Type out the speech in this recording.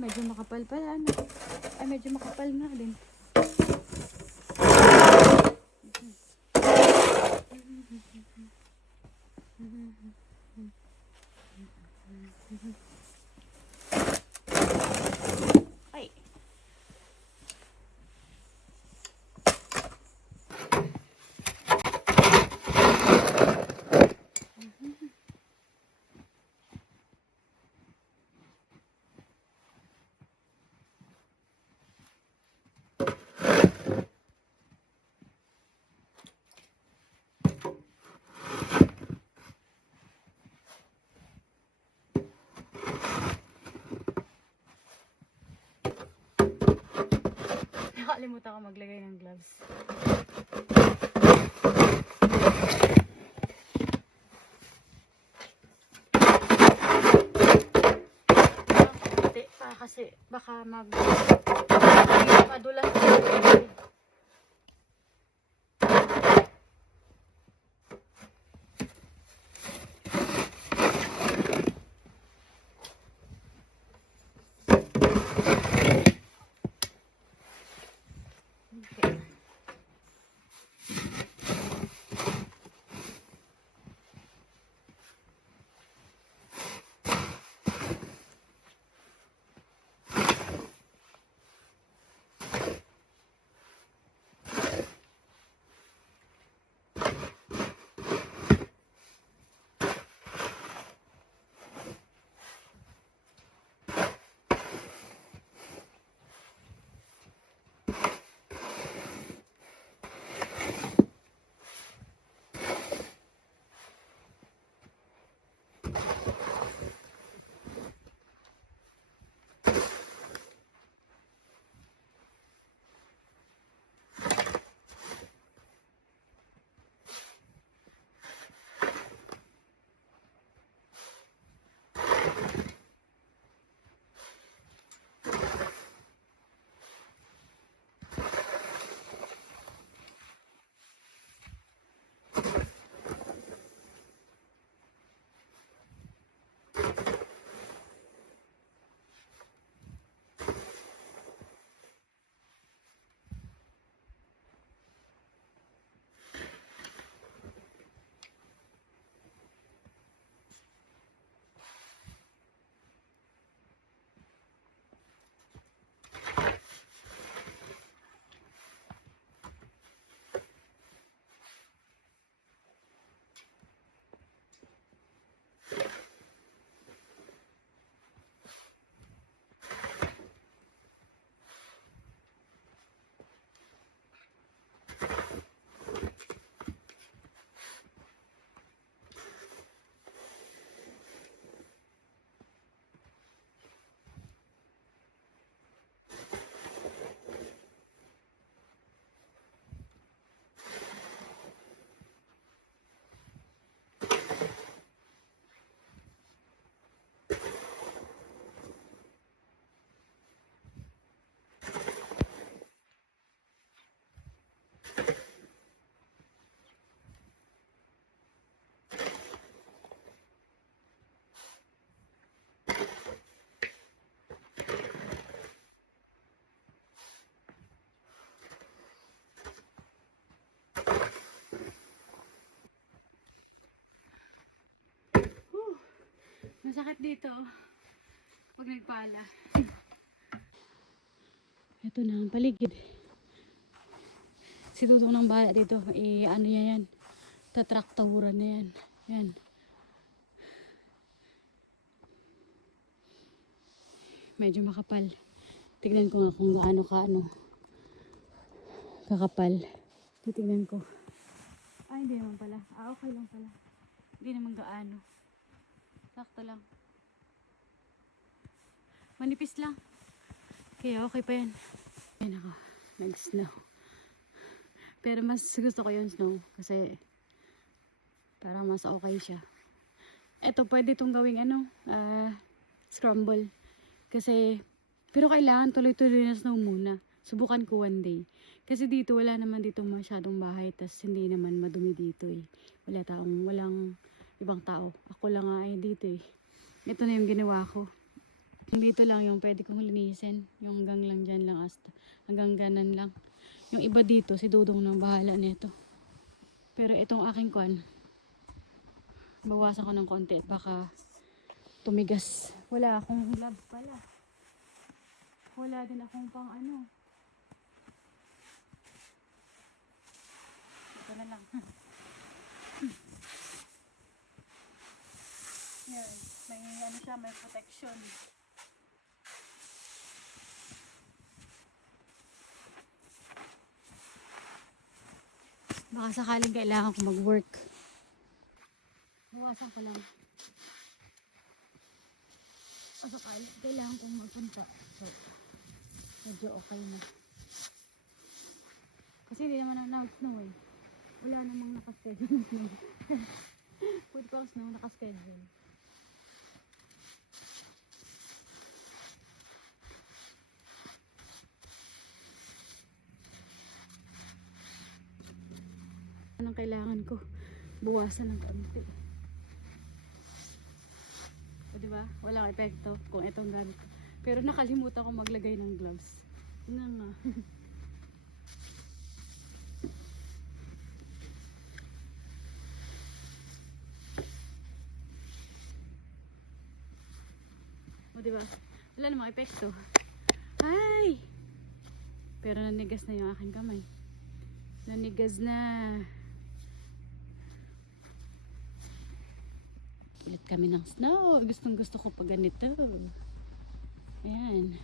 medyo makapal pala. Ano? Ay, medyo makapal nga din. Ay. Nakalimutan ko maglagay ng gloves. Kasi baka madulas. Okay. Masakit dito pag nagpala. Ito na ang paligid. Si Dudong ng bala dito. Ano yan? Tatraktahuran na yan. Yan. Medyo makapal. Tignan ko nga kung gaano kakapal. Titignan ko. Hindi naman pala. Okay lang pala. Hindi naman gaano. Sakto lang. Manipis lang. Kaya okay pa yan. Ayan ako. Nag-snow. Pero mas gusto ko yung snow. Kasi parang mas okay siya. Ito pwede itong gawing scramble. Kasi, pero kailangan tuloy-tuloy na snow muna. Subukan ko one day. Kasi dito wala naman dito masyadong bahay. Tas hindi naman madumi dito eh. Walang ibang tao. Ako lang nga ay dito eh. Ito na yung ginawa ko. Dito lang yung pwede kong linisin. Yung hanggang lang dyan lang hasta. Hanggang ganan lang. Yung iba dito, si Dudong nang bahala nito. Pero itong aking kwan, bawasan ko ng konti at baka tumigas. Wala akong gloves pala. Wala din akong pang ano. Ito na lang. Yan. May ano siya, may protection. Baka sakaling kailangan ko mag-work. Bawasan ko lang. O sakali, kailangan kong magpunta. So, medyo okay na. Kasi hindi naman na-snow eh. Wala namang nakaschedule. Pwede pa ang snow nakaschedule. Anong kailangan ko? Buwasan ng konti. O diba? Walang epekto kung itong gamit ko. Pero nakalimutan ko maglagay ng gloves. Yun na nga. O diba? Wala namang epekto. Ay! Pero nanigas na yung aking kamay. Nanigas na. Ulit kami ng snow. Gustong gusto ko pag ganito. Ayan.